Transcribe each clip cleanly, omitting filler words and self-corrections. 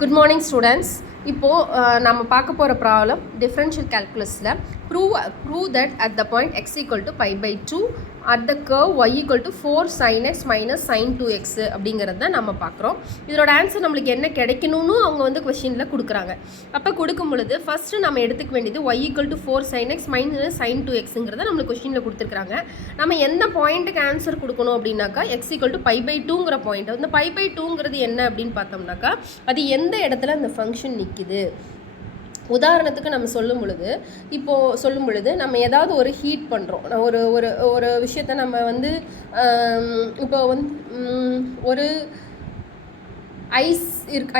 Good morning students. இப்போது நம்ம பார்க்க போகிற ப்ராப்ளம் டிஃப்ரென்ஷியல் கேல்குலஸில் prove that at the point x equal to pi by 2 at the curve y equal to 4 sin x minus sin 2x அப்படிங்கிறது தான் நம்ம பார்க்குறோம். இதோட ஆன்சர் நம்மளுக்கு என்ன கிடைக்கணும்னு அவங்க வந்து கொஷினில் கொடுக்குறாங்க. அப்போ கொடுக்கும் பொழுது ஃபஸ்ட்டு நம்ம எடுத்துக்க வேண்டியது y equal to 4 sin x minus sin 2xங்கிறத நம்மளுக்கு கொஷினில் கொடுத்துருக்குறாங்க. நம்ம எந்த பாயிண்ட்டுக்கு ஆன்சர் கொடுக்கணும் அப்படின்னாக்கா x equal to pi by 2ங்கிற பாயிண்ட். இந்த pi by 2ங்கிறது என்ன அப்படின்னு பார்த்தோம்னாக்கா அது எந்த இடத்துல அந்த ஃபங்க்ஷன் நிற்கிது. உதாரணத்துக்கு நம்ம சொல்லும் பொழுது நம்ம ஏதாவது ஒரு ஹீட் பண்ணுறோம். ஒரு ஒரு ஒரு விஷயத்தை நம்ம வந்து இப்போ வந்து ஒரு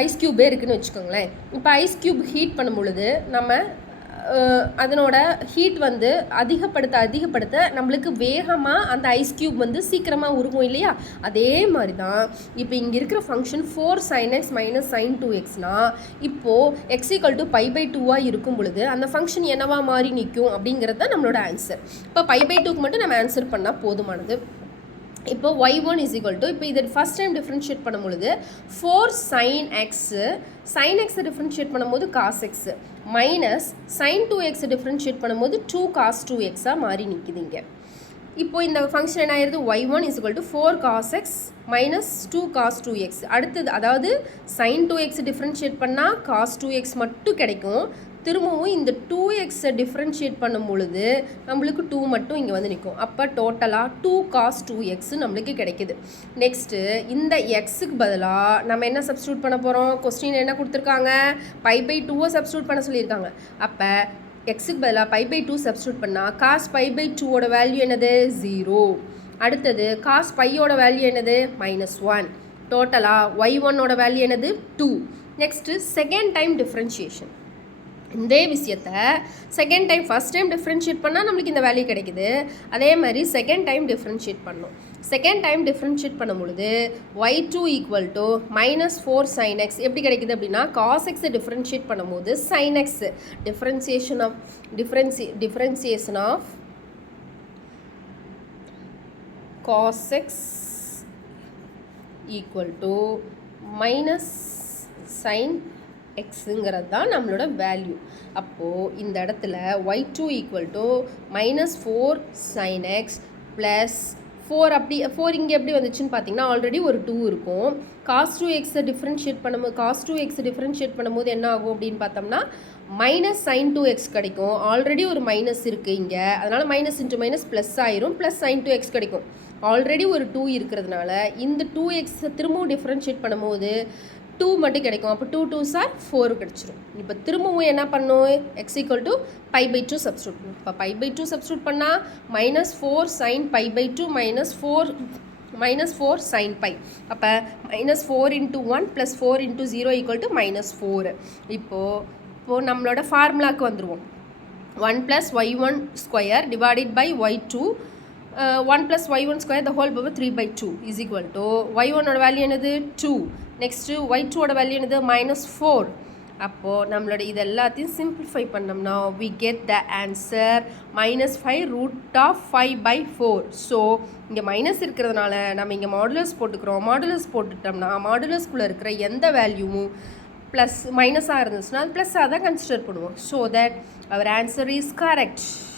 ஐஸ் க்யூபே இருக்குதுன்னு வச்சுக்கோங்களேன். இப்போ ஐஸ் க்யூப் ஹீட் பண்ணும் பொழுது நம்ம அதனோட ஹீட் வந்து அதிகப்படுத்த நம்மளுக்கு வேகமாக அந்த ஐஸ் க்யூப் வந்து சீக்கிரமாக உருகும் இல்லையா? அதே மாதிரி தான் இப்போ இங்கே இருக்கிற function 4 sin x minus sin 2xனா இப்போது x equal to pi by 2 இருக்கும் பொழுது அந்த ஃபங்க்ஷன் என்னவா மாறி நிற்கும் அப்படிங்கிறது தான் நம்மளோட ஆன்சர். இப்போ pi by 2க்கு மட்டும் நம்ம ஆன்சர் பண்ணால் போதுமானது. இப்போ y1 is equal to இப்போ இதை ஃபஸ்ட் டைம் டிஃப்ரென்ஷியேட் பண்ணும் பொழுது 4 sin x டிஃப்ரென்ஷியேட் பண்ணும்போது cos x minus sin 2x differentiate பண்ணும்போது 2 cos 2x மாறி நிற்குதுங்க. இப்போ இந்த ஃபங்க்ஷன் என்ன ஆயிருது? y1 is equal to 4 cos x minus 2 cos 2x. அடுத்தது அதாவது sin 2x டிஃப்ரென்ஷியேட் பண்ணால் cos 2x மட்டும் கிடைக்கும். திரும்பவும் இந்த 2x டிஃப்ரென்ஷியேட் பண்ணும் பொழுது நம்மளுக்கு 2 மட்டும் இங்கே வந்து நிற்கும். அப்போ டோட்டலாக 2 cos 2x நம்மளுக்கு கிடைக்கிது. நெக்ஸ்ட்டு இந்த எக்ஸுக்கு பதிலாக நம்ம என்ன சப்ஸ்டியூட் பண்ண போகிறோம்? கொஸ்டின் என்ன கொடுத்துருக்காங்க? pi by 2 சப்ஸ்டியூட் பண்ண சொல்லியிருக்காங்க. அப்போ எக்ஸுக்கு பதிலாக pi by 2 சப்ஸ்டியூட் பண்ணால் cos pi by 2 வேல்யூ என்னது? 0. அடுத்தது cos பையோட வேல்யூ என்னது? -1. டோட்டலாக y1 வேல்யூ என்னது? 2. Next second time differentiation. இந்த விஷயத்தை second time first time differentiate பண்ணால் நம்மளுக்கு இந்த வேல்யூ கிடைக்குது. அதே மாதிரி செகண்ட் டைம் டிஃப்ரென்ஷியேட் பண்ணணும். செகண்ட் டைம் டிஃப்ரென்ஷியேட் பண்ணும் பொழுது y2 equal to -4 sin x எப்படி கிடைக்குது அப்படின்னா cos x டிஃப்ரென்ஷியேட் பண்ணும்போது sin x differentiation of cos x equal to minus sin எக்ஸுங்கிறது தான் நம்மளோட வேல்யூ. அப்போது இந்த இடத்துல y2 equal to -4 sin x plus 4 இங்கே எப்படி வந்துச்சுன்னு பார்த்தீங்கன்னா ஆல்ரெடி ஒரு 2 இருக்கும். cos 2x டிஃப்ரென்ஷியேட் பண்ணும்போது என்ன ஆகும் அப்படின்னு பார்த்தோம்னா -sin 2x கிடைக்கும். ஆல்ரெடி ஒரு மைனஸ் இருக்குது இங்கே, அதனால் மைனஸ் இன்ட்டு மைனஸ் ப்ளஸ் ஆயிரும். ப்ளஸ் sin 2x கிடைக்கும். ஆல்ரெடி ஒரு 2 இருக்கிறதுனால இந்த 2x திரும்பவும் டிஃப்ரென்ஷியேட் பண்ணும்போது 2 மட்டும் கிடைக்கும். அப்போ 2 2s are 4 கிடச்சிரும். இப்போ திரும்பவும் என்ன பண்ணும்? x equal to pi by 2 substitute பண்ணும். இப்போ pi by 2 சப்ஸ்டியூட் பண்ணால் -4 sin pi by 2 -4 sin pi. அப்போ -4 into 1 + 4 into 0 equal to -4. இப்போது நம்மளோட ஃபார்முலாவுக்கு வந்துடுவோம். 1 + y1 square divided by y2 1 + y1 square the whole power 3 by 2 is equal to y1 value என்னது? 2. Next y2 value என்னது? -4. அப்போது நம்மளோட இது எல்லாத்தையும் சிம்பிளிஃபை பண்ணோம்னா we get the answer -5√5/4. So இங்கே மைனஸ் இருக்கிறதுனால நம்ம இங்கே மாடுலஸ் போட்டுக்கிறோம். மாடுலஸ் போட்டுட்டோம்னா மாடுலஸ்குள்ளே இருக்கிற எந்த வேல்யூவும் ப்ளஸ் மைனஸாக இருந்துச்சுன்னா அது ப்ளஸ்ஸாக தான் கன்சிடர் பண்ணுவோம். So that our answer is correct.